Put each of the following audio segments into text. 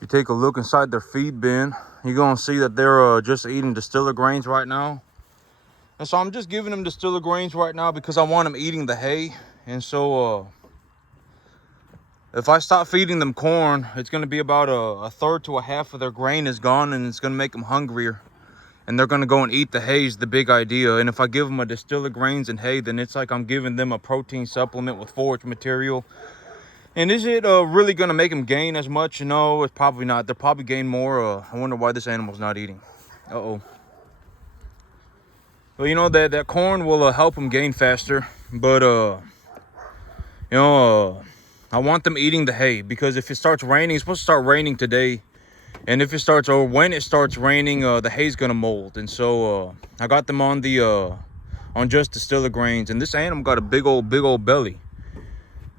you take a look inside their feed bin, you're gonna see that they're just eating distiller grains right now. And so I'm just giving them distiller grains right now because I want them eating the hay. And so if I stop feeding them corn, it's gonna be about a third to a half of their grain is gone, and it's gonna make them hungrier. And they're gonna go and eat the hay is the big idea. And if I give them a distiller grains and hay, then it's like I'm giving them a protein supplement with forage material. And is it really gonna make them gain as much? No, it's probably not. They'll probably gain more. I wonder why this animal's not eating. Uh-oh. Well, you know, that corn will help them gain faster. But, I want them eating the hay, because if it starts raining, it's supposed to start raining today. And if it starts, or when it starts raining, the hay's gonna mold. And so I got them on on just distiller grains. And this animal got a big old belly.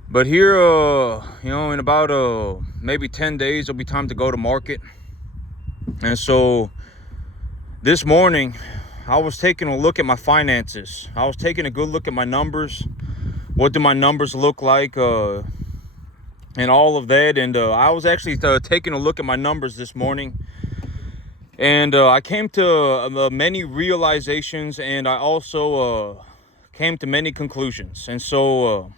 But here, in about maybe 10 days, it'll be time to go to market. And so this morning, I was taking a look at my finances. I was taking a good look at my numbers. What do my numbers look like? And all of that. And I was actually taking a look at my numbers this morning. And I came to many realizations, and I also came to many conclusions. And so,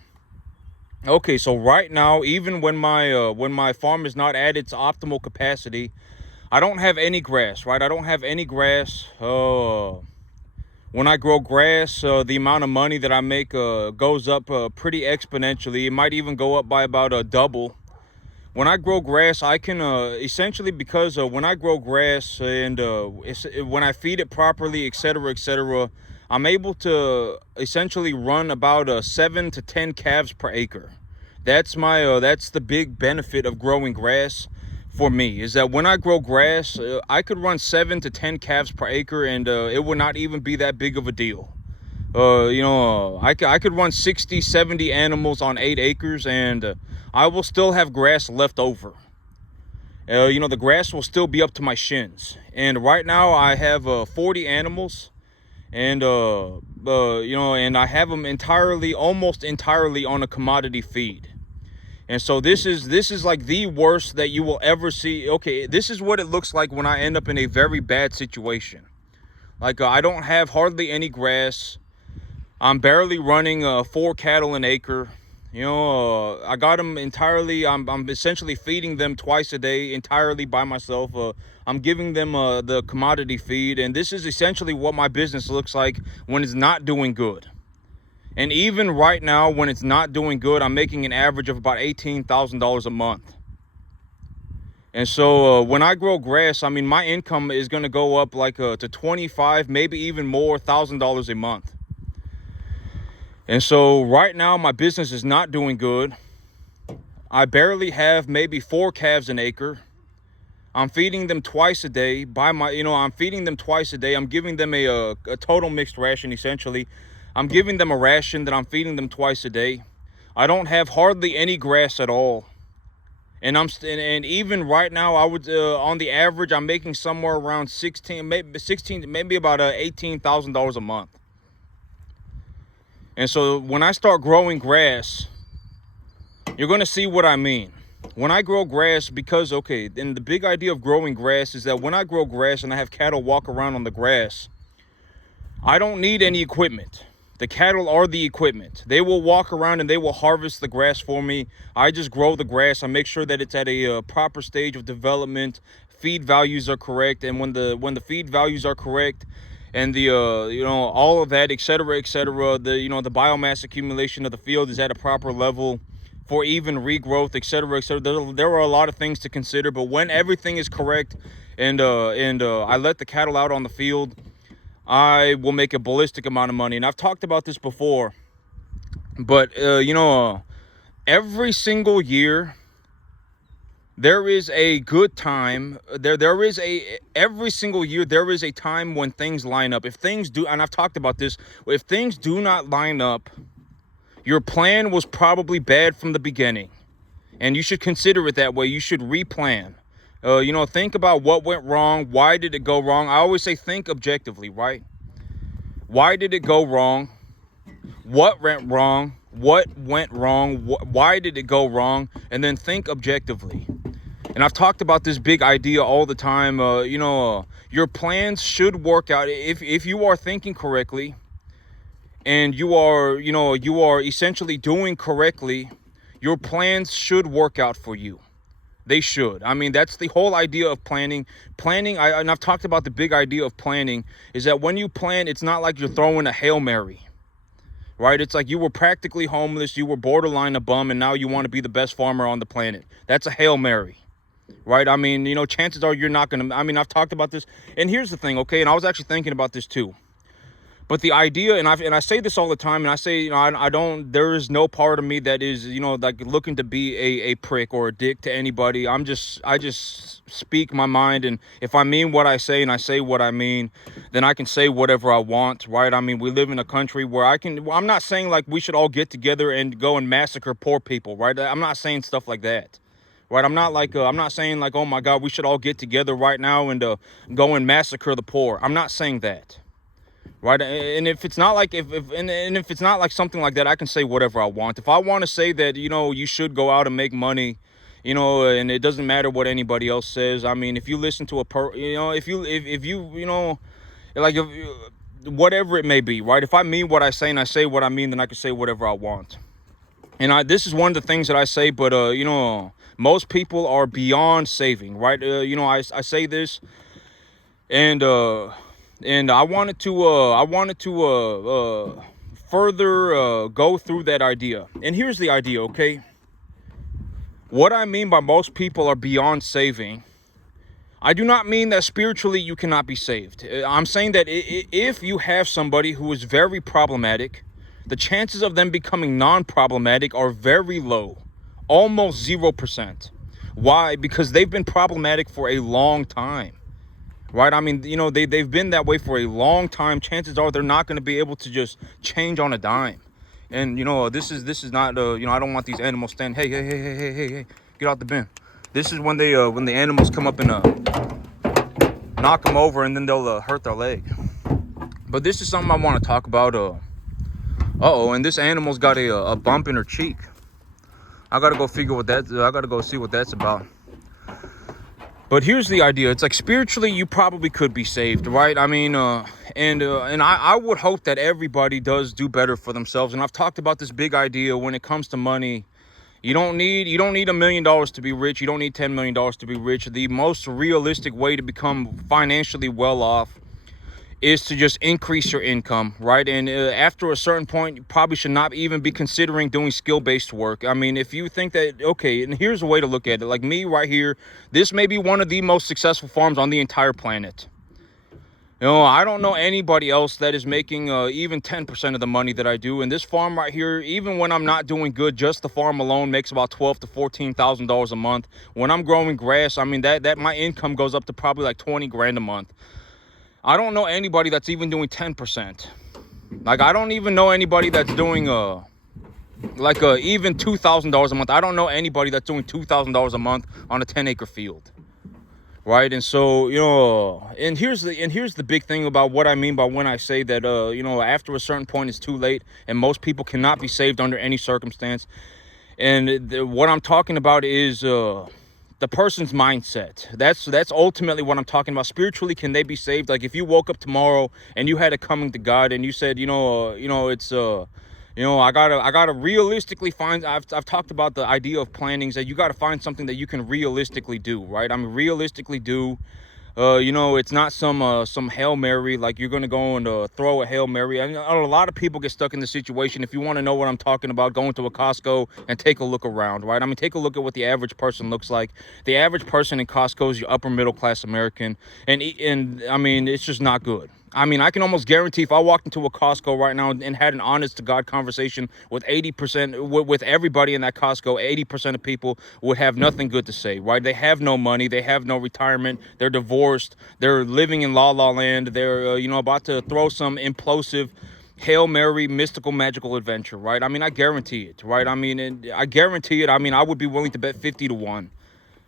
okay, so right now, even when my farm is not at its optimal capacity, I don't have any grass, right? I don't have any grass. When I grow grass, the amount of money that I make goes up pretty exponentially. It might even go up by about a double. When I grow grass, I can essentially, because when I grow grass and when I feed it properly, etc., I'm able to essentially run about 7 to 10 calves per acre. That's that's the big benefit of growing grass for me, is that when I grow grass, I could run 7 to 10 calves per acre, and it would not even be that big of a deal. I could run 60, 70 animals on 8 acres, and I will still have grass left over. The grass will still be up to my shins. And right now I have 40 animals, and and I have them almost entirely on a commodity feed. And so this is like the worst that you will ever see. Okay, this is what it looks like when I end up in a very bad situation. Like I don't have hardly any grass. I'm barely running 4 cattle an acre. I got them entirely. I'm essentially feeding them twice a day entirely by myself. I'm giving them the commodity feed, and this is essentially what my business looks like when it's not doing good. And even right now, when it's not doing good, I'm making an average of about $18,000 a month. And so when I grow grass, I mean, my income is going to go up like to 25, maybe even more $1,000 a month. And so right now, my business is not doing good. I barely have maybe 4 calves an acre. I'm feeding them twice a day I'm feeding them twice a day. I'm giving them a total mixed ration, essentially. I'm giving them a ration that I'm feeding them twice a day. I don't have hardly any grass at all. And even right now, I would on the average, I'm making somewhere around maybe about $18,000 a month. And so when I start growing grass, you're going to see what I mean. When I grow grass, because, okay, and the big idea of growing grass is that when I grow grass and I have cattle walk around on the grass, I don't need any equipment. The cattle are the equipment. They will walk around and they will harvest the grass for me. I just grow the grass. I make sure that it's at a proper stage of development. Feed values are correct, and when the feed values are correct, and the all of that, etc., the biomass accumulation of the field is at a proper level for even regrowth, etc., there are a lot of things to consider. But when everything is correct, and I let the cattle out on the field, I will make a ballistic amount of money. And I've talked about this before, but every single year there is a good time. Every single year there is a time when things line up. If things do, and I've talked about this, if things do not line up, your plan was probably bad from the beginning, and you should consider it that way. You should replan. Think about what went wrong. Why did it go wrong? I always say think objectively, right? Why did it go wrong? What went wrong? What went wrong? Why did it go wrong? And then think objectively. And And I've talked about this big idea all the time. Your plans should work out if you are thinking correctly, and you are essentially doing correctly. Your plans should work out for you. They should. I mean, that's the whole idea of planning. And I've talked about the big idea of planning, is that when you plan, it's not like you're throwing a Hail Mary, right? It's like you were practically homeless, you were borderline a bum, and now you want to be the best farmer on the planet. That's a Hail Mary, right? I mean, chances are you're not going to, I've talked about this. And here's the thing, okay? And I was actually thinking about this too. But the idea, and I say this all the time, and I say, I don't, there is no part of me that is, like looking to be a prick or a dick to anybody. I just speak my mind, and if I mean what I say and I say what I mean, then I can say whatever I want, right? I mean, we live in a country where I'm not saying like we should all get together and go and massacre poor people, right? I'm not saying stuff like that. Right, I'm not saying like, oh my God, we should all get together right now and go and massacre the poor. I'm not saying that. Right, and if it's not like if it's not like something like that, I can say whatever I want. If I want to say that you should go out and make money, and it doesn't matter what anybody else says. I mean, if you listen to whatever it may be, right? If I mean what I say and I say what I mean, then I can say whatever I want. And this is one of the things that I say, but most people are beyond saving, right? I say this, and I wanted to further go through that idea. And here's the idea, okay? What I mean by most people are beyond saving, I do not mean that spiritually you cannot be saved. I'm saying that if you have somebody who is very problematic, the chances of them becoming non-problematic are very low, almost 0%. Why? Because they've been problematic for a long time. Right? I mean, they've been that way for a long time. Chances are they're not going to be able to just change on a dime. And, this is not, I don't want these animals standing, hey, get out the bin. This is when the animals come up and knock them over, and then they'll hurt their leg. But this is something I want to talk about. And this animal's got a bump in her cheek. I got to go see what that's about. But here's the idea. It's like spiritually, you probably could be saved, right? I mean, and I would hope that everybody does do better for themselves. And I've talked about this big idea when it comes to money. You don't need $1 million to be rich. You don't need $10 million to be rich. The most realistic way to become financially well off is to just increase your income, right? And after a certain point, you probably should not even be considering doing skill-based work. I mean, if you think that, okay, and here's a way to look at it. Like me right here, this may be one of the most successful farms on the entire planet. I don't know anybody else that is making even 10% of the money that I do. And this farm right here, even when I'm not doing good, just the farm alone makes about $12,000 to $14,000 a month. When I'm growing grass, I mean, that my income goes up to probably like 20 grand a month. I don't know anybody that's even doing 10%. Like, I don't even know anybody that's doing even $2,000 a month. I don't know anybody that's doing $2,000 a month on a 10-acre field, right? And so, and here's the big thing about what I mean by when I say that, after a certain point it's too late, and most people cannot be saved under any circumstance. And what I'm talking about is the person's mindset. That's ultimately what I'm talking about. Spiritually, can they be saved? Like if you woke up tomorrow and you had a coming to God and you said, I gotta realistically find. I've talked about the idea of planning, that you gotta find something that you can realistically do, right? I mean, realistically do. It's not some Hail Mary, like you're going to go and throw a Hail Mary. And a lot of people get stuck in the situation. If you want to know what I'm talking about, go into a Costco and take a look around, right? I mean, take a look at what the average person looks like. The average person in Costco is your upper middle class American. And I mean, it's just not good. I mean, I can almost guarantee if I walked into a Costco right now and had an honest-to-God conversation with 80%, with everybody in that Costco, 80% of people would have nothing good to say, right? They have no money. They have no retirement. They're divorced. They're living in la-la land. They're, about to throw some implosive Hail Mary, mystical, magical adventure, right? I mean, I guarantee it, right? I mean, I guarantee it. I mean, I would be willing to bet 50 to 1.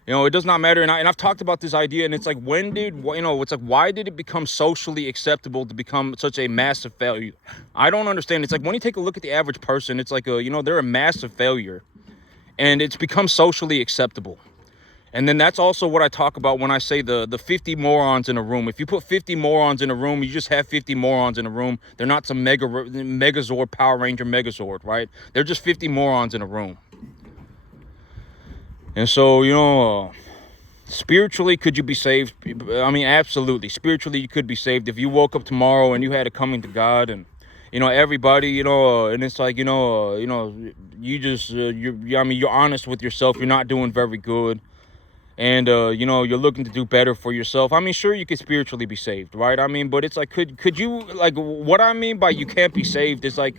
It does not matter. And I've talked about this idea, and it's like, why did it become socially acceptable to become such a massive failure? I don't understand. It's like when you take a look at the average person, it's like, they're a massive failure, and it's become socially acceptable. And then that's also what I talk about when I say the 50 morons in a room. If you put 50 morons in a room, you just have 50 morons in a room. They're not some Megazord, Power Ranger Megazord, right? They're just 50 morons in a room. And so, spiritually, could you be saved? I mean, absolutely. Spiritually, you could be saved if you woke up tomorrow and you had a coming to God, and everybody, and it's like, you just, you're honest with yourself. You're not doing very good. And, you're looking to do better for yourself. I mean, sure, you could spiritually be saved, right? I mean, but it's like, could you, like, what I mean by you can't be saved is like,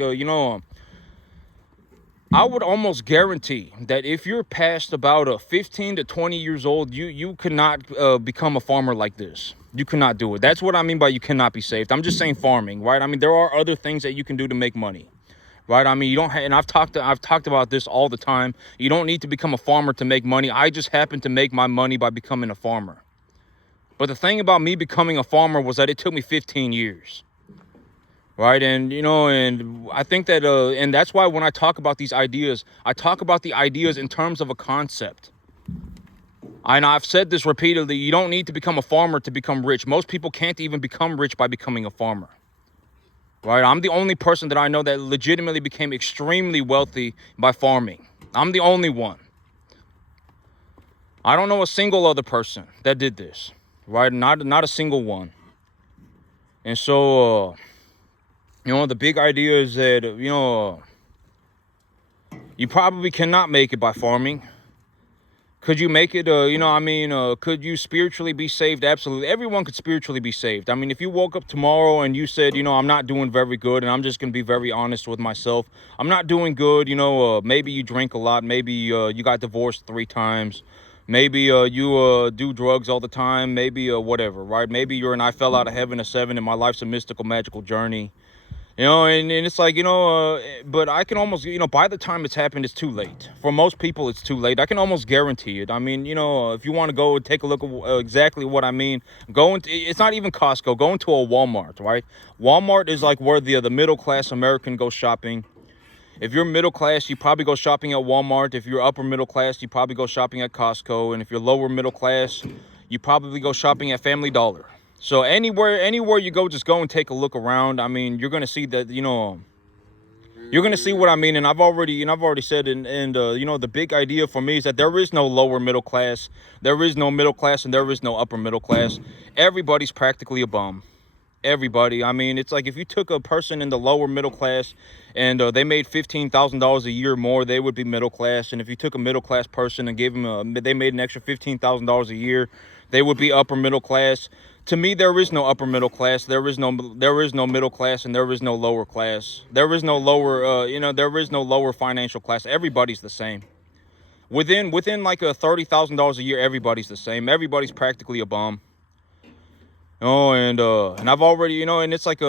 I would almost guarantee that if you're past about 15 to 20 years old, you cannot become a farmer like this. You cannot do it. That's what I mean by you cannot be saved. I'm just saying farming, right? I mean, there are other things that you can do to make money. Right? I mean, you don't have, and I've talked about this all the time. You don't need to become a farmer to make money. I just happened to make my money by becoming a farmer. But the thing about me becoming a farmer was that it took me 15 years. Right? And, and I think that, and that's why when I talk about these ideas, I talk about the ideas in terms of a concept. And I've said this repeatedly, you don't need to become a farmer to become rich. Most people can't even become rich by becoming a farmer. Right, I'm the only person that I know that legitimately became extremely wealthy by farming. I'm the only one. I don't know a single other person that did this. Right, not a single one. And so, the big idea is that, you probably cannot make it by farming. Could you make it, could you spiritually be saved? Absolutely. Everyone could spiritually be saved. I mean, if you woke up tomorrow and you said, I'm not doing very good, and I'm just going to be very honest with myself. I'm not doing good. Maybe you drink a lot. Maybe you got divorced 3 times. Maybe you do drugs all the time. Maybe whatever, right? Maybe you're an I fell out of heaven a 7 and my life's a mystical, magical journey. And it's like, but I can almost, by the time it's happened, it's too late. For most people, it's too late. I can almost guarantee it. I mean, if you want to go take a look at exactly what I mean, it's not even Costco. Go into a Walmart, right? Walmart is like where the middle-class American goes shopping. If you're middle class, you probably go shopping at Walmart. If you're upper middle class, you probably go shopping at Costco. And if you're lower middle class, you probably go shopping at Family Dollar. So anywhere you go, just go and take a look around. I mean, you're going to see that, you're going to see what I mean. And I've already said, and the big idea for me is that there is no lower middle class. There is no middle class, and there is no upper middle class. Everybody's practically a bum. Everybody. I mean, it's like if you took a person in the lower middle class and they made $15,000 a year more, they would be middle class. And if you took a middle class person and gave them they made an extra $15,000 a year, they would be upper middle class. To me, there is no upper middle class. There is no middle class, and there is no lower class. There is no lower, there is no lower financial class. Everybody's the same. Within like $30,000 a year, everybody's the same. Everybody's practically a bum. And I've already, and it's like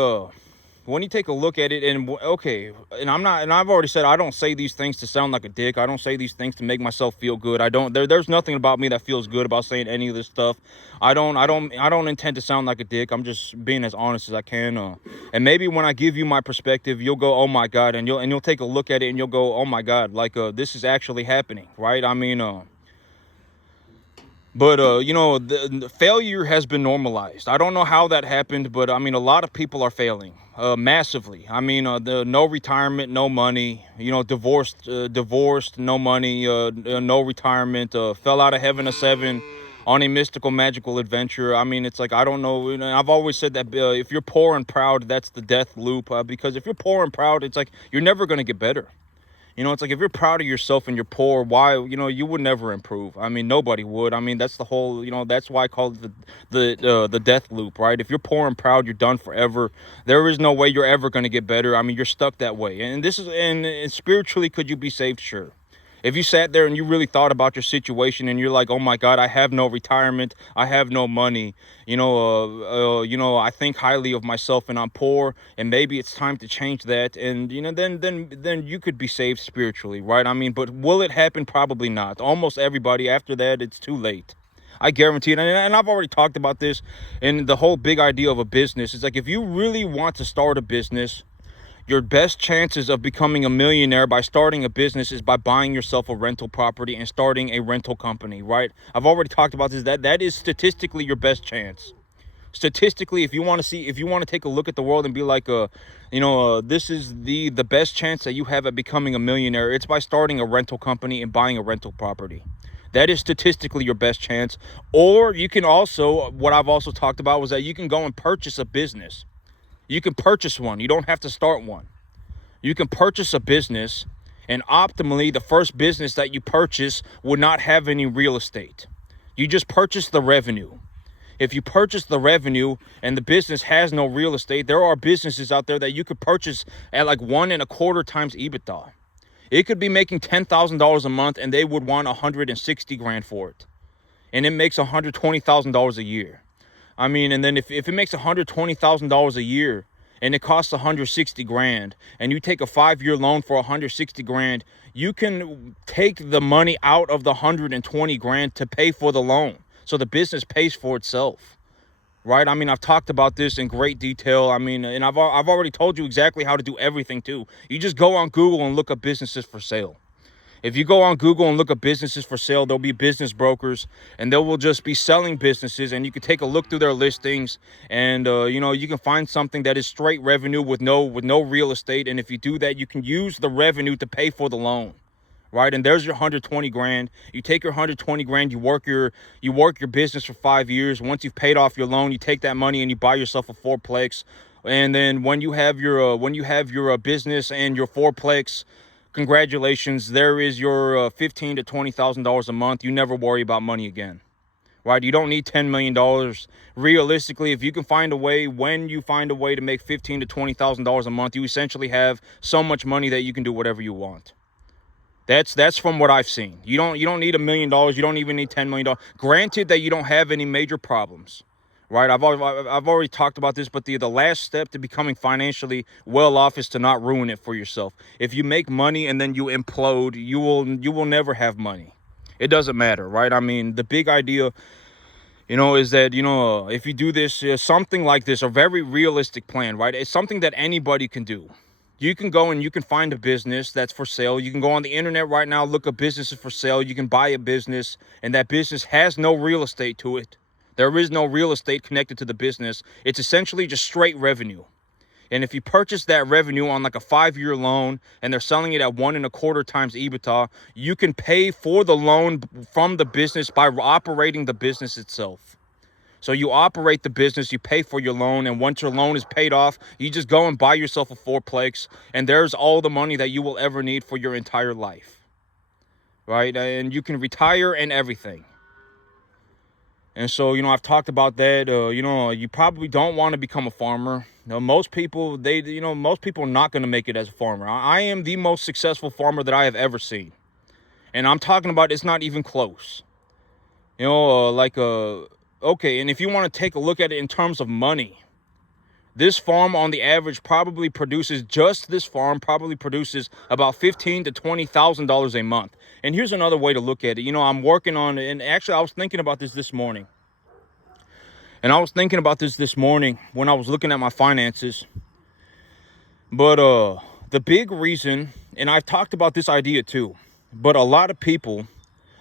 when you take a look at it, and okay, and I've already said I don't say these things to sound like a dick. I don't say these things to make myself feel good. There's nothing about me that feels good about saying any of this stuff. I don't intend to sound like a dick. I'm just being as honest as I can. And maybe when I give you my perspective, you'll go, oh my God, and you'll take a look at it and you'll go, oh my God, like this is actually happening, right? I mean, but, the failure has been normalized. I don't know how that happened, but I mean, a lot of people are failing massively. I mean, the no retirement, no money, divorced, no money, no retirement, fell out of heaven a 7 on a mystical, magical adventure. I mean, it's like, I don't know. I've always said that if you're poor and proud, that's the death loop. Because if you're poor and proud, it's like, you're never going to get better. It's like if you're proud of yourself and you're poor, why, you would never improve. I mean, nobody would. I mean, that's the whole, that's why I call it the death loop, right? If you're poor and proud, you're done forever. There is no way you're ever going to get better. I mean, you're stuck that way. And spiritually, could you be saved? Sure. If you sat there and you really thought about your situation and you're like, oh my God, I have no retirement, I have no money, I think highly of myself and I'm poor, and maybe it's time to change that, and then you could be saved spiritually, right? I mean, but will it happen? Probably not. Almost everybody after that, it's too late. I guarantee it. And I've already talked about this, and the whole big idea of a business is like, if you really want to start a business, Your best chances of becoming a millionaire by starting a business is by buying yourself a rental property and starting a rental company, right? I've already talked about this. That is statistically your best chance. Statistically, if you want to take a look at the world and be like, this is the best chance that you have at becoming a millionaire, it's by starting a rental company and buying a rental property. That is statistically your best chance. Or you can also, what I've also talked about was that you can go and purchase a business. You can purchase one. You don't have to start one. You can purchase a business, and optimally, the first business that you purchase would not have any real estate. You just purchase the revenue. If you purchase the revenue and the business has no real estate, there are businesses out there that you could purchase at like 1.25 times EBITDA. It could be making $10,000 a month and they would want 160 grand for it. And it makes $120,000 a year. I mean, and then if it makes $120,000 a year and it costs 160 grand and you take a 5-year loan for 160 grand, you can take the money out of the 120 grand to pay for the loan. So the business pays for itself, right? I mean, I've talked about this in great detail. I mean, and I've already told you exactly how to do everything too. You just go on Google and look up businesses for sale. If you go on Google and look up businesses for sale, there'll be business brokers and they will just be selling businesses, and you can take a look through their listings and, you can find something that is straight revenue with no real estate. And if you do that, you can use the revenue to pay for the loan, right? And there's your 120 grand. You take your 120 grand, you work your business for 5 years. Once you've paid off your loan, you take that money and you buy yourself a fourplex. And then when you have your business and your fourplex, congratulations, there is your $15,000 to $20,000 a month. You never worry about money again, right? You don't need $10 million. Realistically, if you can find a way, when you find a way to make $15,000 to $20,000 a month, you essentially have so much money that you can do whatever you want. That's from what I've seen. You don't need $1 million. You don't even need $10 million. Granted that you don't have any major problems, right? I've already talked about this, but the last step to becoming financially well off is to not ruin it for yourself. If you make money and then you implode, you will never have money. It doesn't matter, right? I mean, the big idea, is that, if you do this, something like this, a very realistic plan, right? It's something that anybody can do. You can go and you can find a business that's for sale. You can go on the internet right now, look up businesses for sale. You can buy a business and that business has no real estate to it. There is no real estate connected to the business. It's essentially just straight revenue. And if you purchase that revenue on like a 5-year loan and they're selling it at 1.25 times EBITDA, you can pay for the loan from the business by operating the business itself. So you operate the business, you pay for your loan, and once your loan is paid off, you just go and buy yourself a fourplex, and there's all the money that you will ever need for your entire life, right? And you can retire and everything. And so, I've talked about that. You probably don't want to become a farmer. Most people, most people are not going to make it as a farmer. I am the most successful farmer that I have ever seen. And I'm talking about it's not even close. Okay, and if you want to take a look at it in terms of money, this farm on the average probably produces about $15,000 to $20,000 a month. And here's another way to look at it. I'm working on, and actually I was thinking about this morning. And I was thinking about this morning when I was looking at my finances. But the big reason, and I've talked about this idea too, but a lot of people,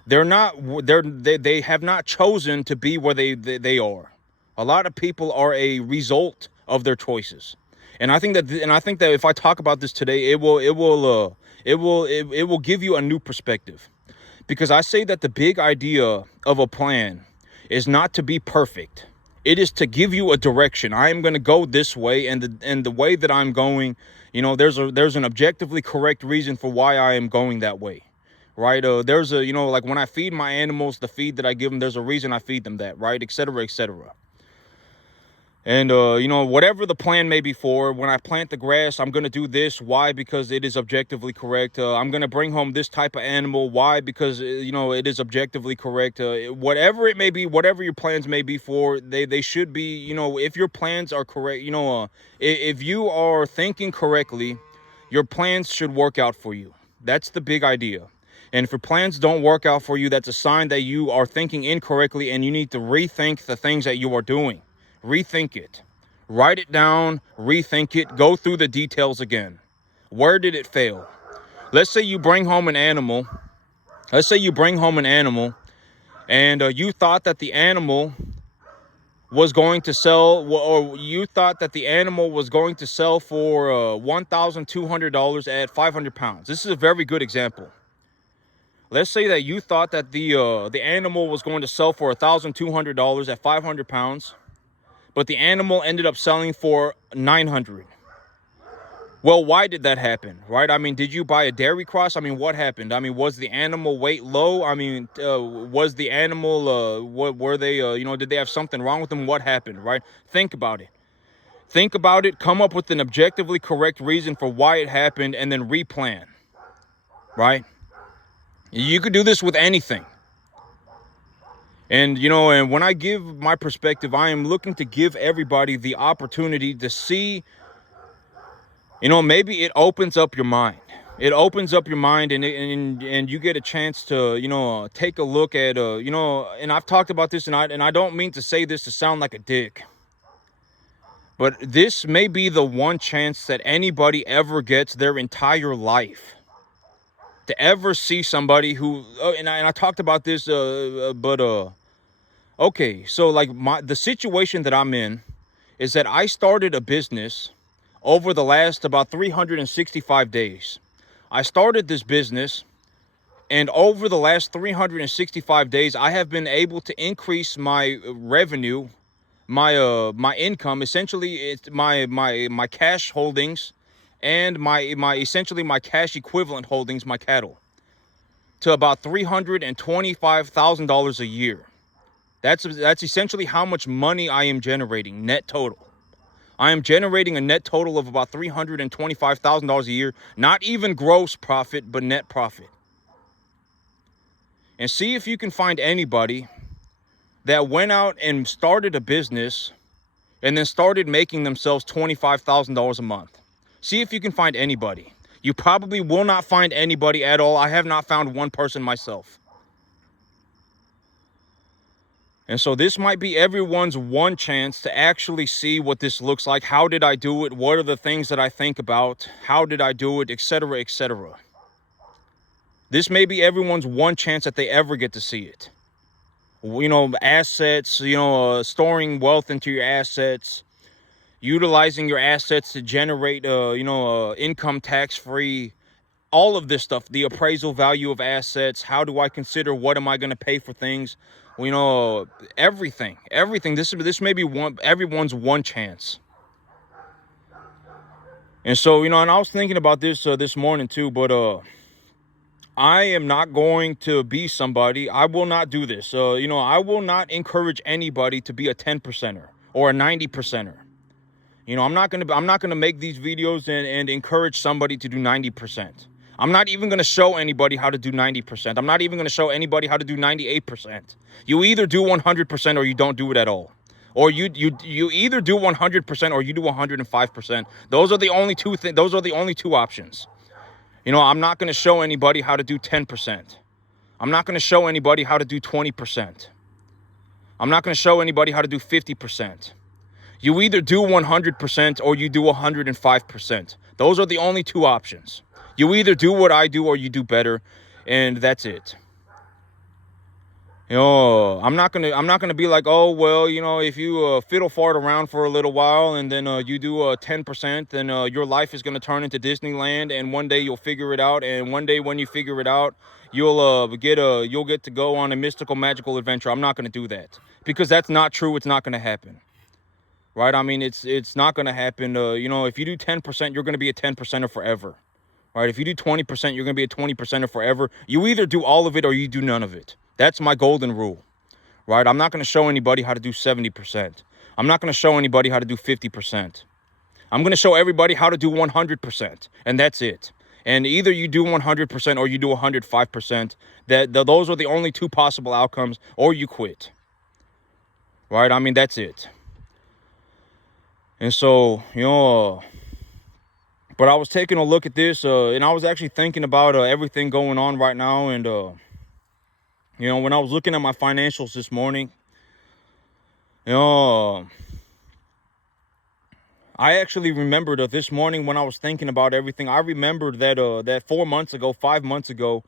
they have not chosen to be where they are. A lot of people are a result of their choices. And I think that if I talk about this today, it will give you a new perspective. Because I say that the big idea of a plan is not to be perfect. It is to give you a direction. I am going to go this way, and the way that I'm going, there's an objectively correct reason for why I am going that way. Right? There's like when I feed my animals, the feed that I give them, there's a reason I feed them that, right? Et cetera, et cetera. And, whatever the plan may be for, when I plant the grass, I'm going to do this. Why? Because it is objectively correct. I'm going to bring home this type of animal. Why? Because, it is objectively correct. Whatever it may be, whatever your plans may be for, they should be, if your plans are correct, if you are thinking correctly, your plans should work out for you. That's the big idea. And if your plans don't work out for you, that's a sign that you are thinking incorrectly and you need to rethink the things that you are doing. Rethink it. Write it down, rethink it, go through the details again. Where did it fail? Let's say you bring home an animal. Let's say you bring home an animal and you thought that the animal was going to sell, or you thought that the animal was going to sell for $1,200 at 500 pounds. This is a very good example. Let's say that you thought that the animal was going to sell for $1,200 at 500 pounds, but the animal ended up selling for 900. Well, why did that happen, right? I mean, did you buy a dairy cross? I mean, what happened? I mean, was the animal weight low? I mean, was the animal, were they, did they have something wrong with them? What happened, right? Think about it. Think about it. Come up with an objectively correct reason for why it happened and then replan, right? You could do this with anything. And, and when I give my perspective, I am looking to give everybody the opportunity to see. Maybe it opens up your mind. It opens up your mind, and you get a chance to, take a look at, and I've talked about this, and I don't mean to say this to sound like a dick, but this may be the one chance that anybody ever gets their entire life to ever see somebody who, and I talked about this, okay, so like the situation that I'm in is that I started a business over the last about 365 days. I started this business, and over the last 365 days, I have been able to increase my revenue, my income. Essentially, it's my cash holdings, and my essentially my cash equivalent holdings, my cattle, to about $325,000 a year. That's essentially how much money I am generating net total. I am generating a net total of about $325,000 a year, not even gross profit, but net profit. And see if you can find anybody that went out and started a business and then started making themselves $25,000 a month. See if you can find anybody. You probably will not find anybody at all. I have not found one person myself. And so this might be everyone's one chance to actually see what this looks like. How did I do it? What are the things that I think about? How did I do it? Etc., etc. This may be everyone's one chance that they ever get to see it. Assets, storing wealth into your assets, utilizing your assets to generate, income tax-free, all of this stuff, the appraisal value of assets. How do I consider what am I going to pay for things? Everything. This may be everyone's one chance. And so, and I was thinking about this this morning too, but I am not going to be somebody. I will not do this. I will not encourage anybody to be a 10%er or a 90%er. I'm not gonna make these videos and encourage somebody to do 90%. I'm not even going to show anybody how to do 90%. I'm not even going to show anybody how to do 98%. You either do 100% or you don't do it at all. Or you either do 100% or you do 105%. Those are the only two those are the only two options. I'm not going to show anybody how to do 10%. I'm not going to show anybody how to do 20%. I'm not going to show anybody how to do 50%. You either do 100% or you do 105%. Those are the only two options. You either do what I do or you do better, and that's it. I'm not gonna be like, oh well, if you fiddle fart around for a little while and then you do 10%, then your life is gonna turn into Disneyland, and one day you'll figure it out, and one day when you figure it out, you'll get to go on a mystical, magical adventure. I'm not gonna do that because that's not true. It's not gonna happen. Right? I mean, it's not gonna happen. If you do 10%, you're gonna be a 10%er forever. Right? If you do 20%, you're going to be a 20%er forever. You either do all of it or you do none of it. That's my golden rule. Right? I'm not going to show anybody how to do 70%. I'm not going to show anybody how to do 50%. I'm going to show everybody how to do 100%. And that's it. And either you do 100% or you do 105%. Those are the only two possible outcomes, or you quit. Right? I mean, that's it. And so, but I was taking a look at this, and I was actually thinking about everything going on right now. And, when I was looking at my financials this morning, I actually remembered this morning when I was thinking about everything. I remembered that that 4 months ago, 5 months ago,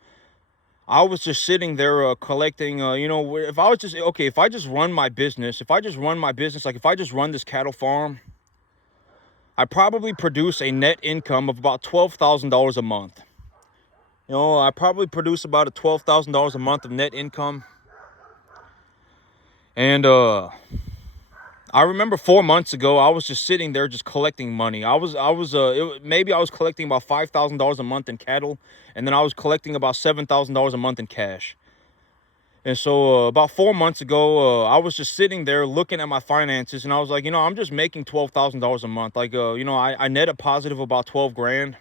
I was just sitting there collecting. If I was just okay, if I just run my business, like if I just run this cattle farm, I probably produce a net income of about $12,000 a month. I probably produce about $12,000 a month of net income. And I remember 4 months ago, I was just sitting there just collecting money. Maybe I was collecting about $5,000 a month in cattle, and then I was collecting about $7,000 a month in cash. And so about 4 months ago, I was just sitting there looking at my finances, and I was like, I'm just making $12,000 a month. Like, I net a positive about 12 grand.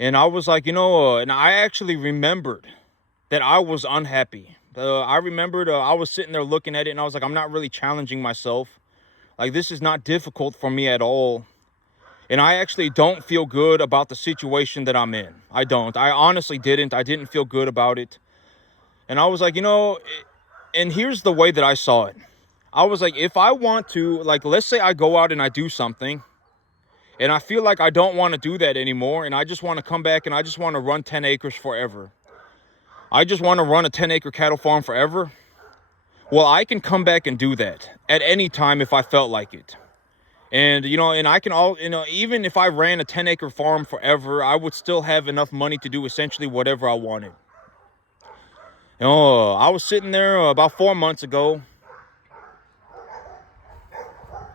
And I was like, and I actually remembered that I was unhappy. I remembered I was sitting there looking at it, and I was like, I'm not really challenging myself. Like, this is not difficult for me at all. And I actually don't feel good about the situation that I'm in. I don't. I honestly didn't. I didn't feel good about it. And I was like, and here's the way that I saw it. I was like, if I want to, like, let's say I go out and I do something, and I feel like I don't want to do that anymore, and I just want to come back and I just want to run 10 acres forever. I just want to run a 10-acre cattle farm forever. Well, I can come back and do that at any time if I felt like it. And, and I can even if I ran a 10-acre farm forever, I would still have enough money to do essentially whatever I wanted. I was sitting there about 4 months ago.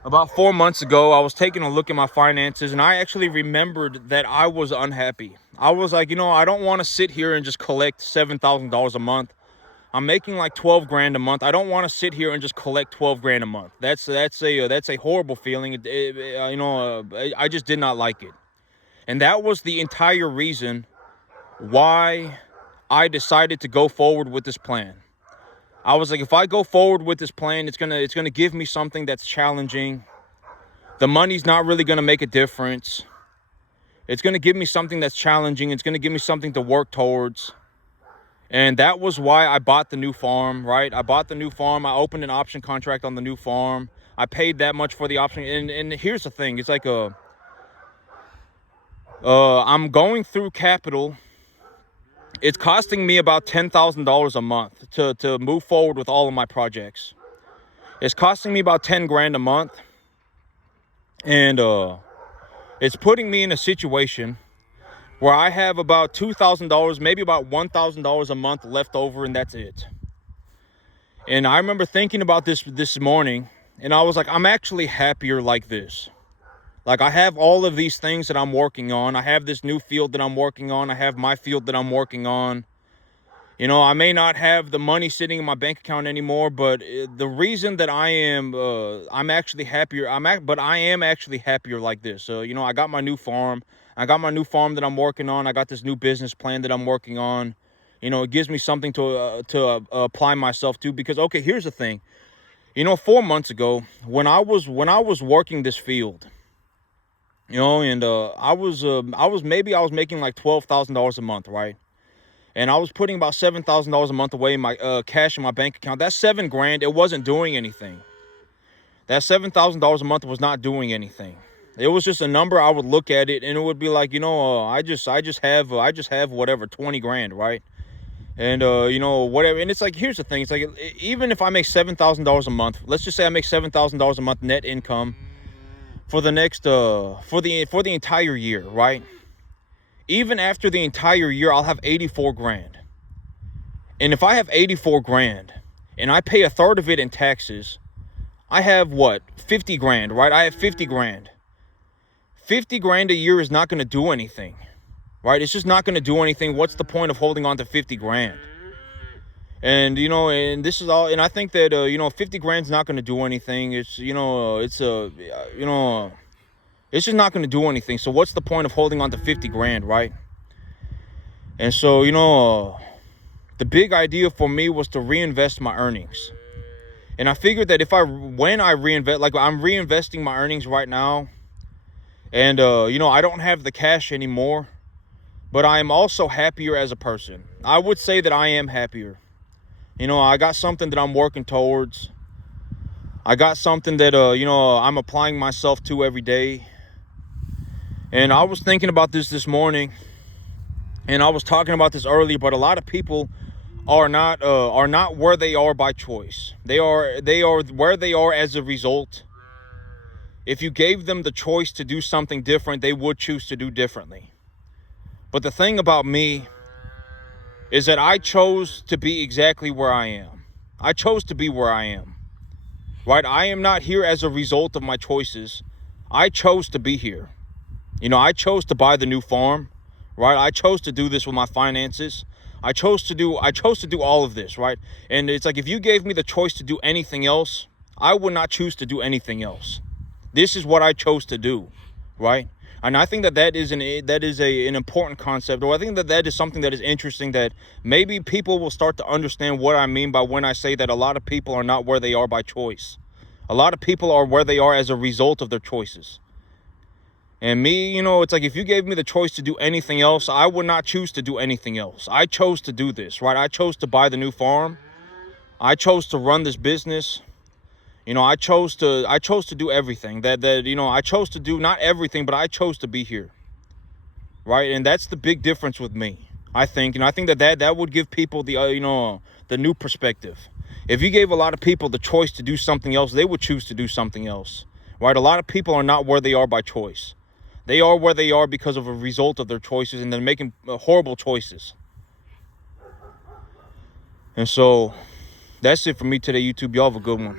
About 4 months ago, I was taking a look at my finances, and I actually remembered that I was unhappy. I was like, I don't want to sit here and just collect $7,000 a month. I'm making like 12 grand a month. I don't want to sit here and just collect 12 grand a month. That's a horrible feeling. I just did not like it. And that was the entire reason why I decided to go forward with this plan. I was like, if I go forward with this plan, it's gonna give me something that's challenging. The money's not really gonna make a difference. It's gonna give me something that's challenging. It's gonna give me something to work towards. And that was why I bought the new farm, right? I bought the new farm. I opened an option contract on the new farm. I paid that much for the option. And here's the thing. It's like I'm going through capital. It's costing me about $10,000 a month to move forward with all of my projects. It's costing me about 10 grand a month. And it's putting me in a situation where I have about $2,000, maybe about $1,000 a month left over, and that's it. And I remember thinking about this morning, and I was like, I'm actually happier like this. Like, I have all of these things that I'm working on. I have this new field that I'm working on. I have my field that I'm working on. I may not have the money sitting in my bank account anymore, but the reason that I'm actually happier. I am actually happier like this. I got my new farm. I got my new farm that I'm working on. I got this new business plan that I'm working on. It gives me something to apply myself to, because, okay, here's the thing. 4 months ago, when I was working this field, and I was making like $12,000 a month, right? And I was putting about $7,000 a month away in my cash in my bank account. That's 7 grand. It wasn't doing anything. That $7,000 a month was not doing anything. It was just a number. I would look at it and it would be like, I just have whatever, 20 grand, right? And whatever. And it's like, here's the thing. It's like, even if I make $7,000 a month, let's just say I make $7,000 a month net income for the next for the entire year, right? Even after the entire year, I'll have 84 grand. And if I have 84 grand and I pay a third of it in taxes, I have what? 50 grand, right? I have 50 grand. 50 grand a year is not going to do anything, right? It's just not going to do anything. What's the point of holding on to 50 grand? And, and this is all, and I think that, 50 grand's not going to do anything. It's, it's just not going to do anything. So what's the point of holding on to 50 grand, right? And so, the big idea for me was to reinvest my earnings. And I figured that when I reinvest, like I'm reinvesting my earnings right now, and, I don't have the cash anymore, but I am also happier as a person. I would say that I am happier. I got something that I'm working towards. I got something that, I'm applying myself to every day. And I was thinking about this morning, and I was talking about this earlier, but a lot of people are not where they are by choice. They are where they are as a result. If you gave them the choice to do something different, they would choose to do differently. But the thing about me is that I chose to be exactly where I am. I chose to be where I am. Right? I am not here as a result of my choices. I chose to be here. I chose to buy the new farm, right? I chose to do this with my finances. I chose to do all of this, right? And it's like, if you gave me the choice to do anything else, I would not choose to do anything else. This is what I chose to do, right? And I think that is an important concept, or I think that is something that is interesting, that maybe people will start to understand what I mean by when I say that a lot of people are not where they are by choice. A lot of people are where they are as a result of their choices. And me, it's like, if you gave me the choice to do anything else, I would not choose to do anything else. I chose to do this, right? I chose to buy the new farm. I chose to run this business. I chose to do everything I chose to do, not everything, but I chose to be here. Right? And that's the big difference with me. I think, I think that would give people the new perspective. If you gave a lot of people the choice to do something else, they would choose to do something else. Right? A lot of people are not where they are by choice. They are where they are because of a result of their choices, and they're making horrible choices. And so that's it for me today, YouTube. Y'all have a good one.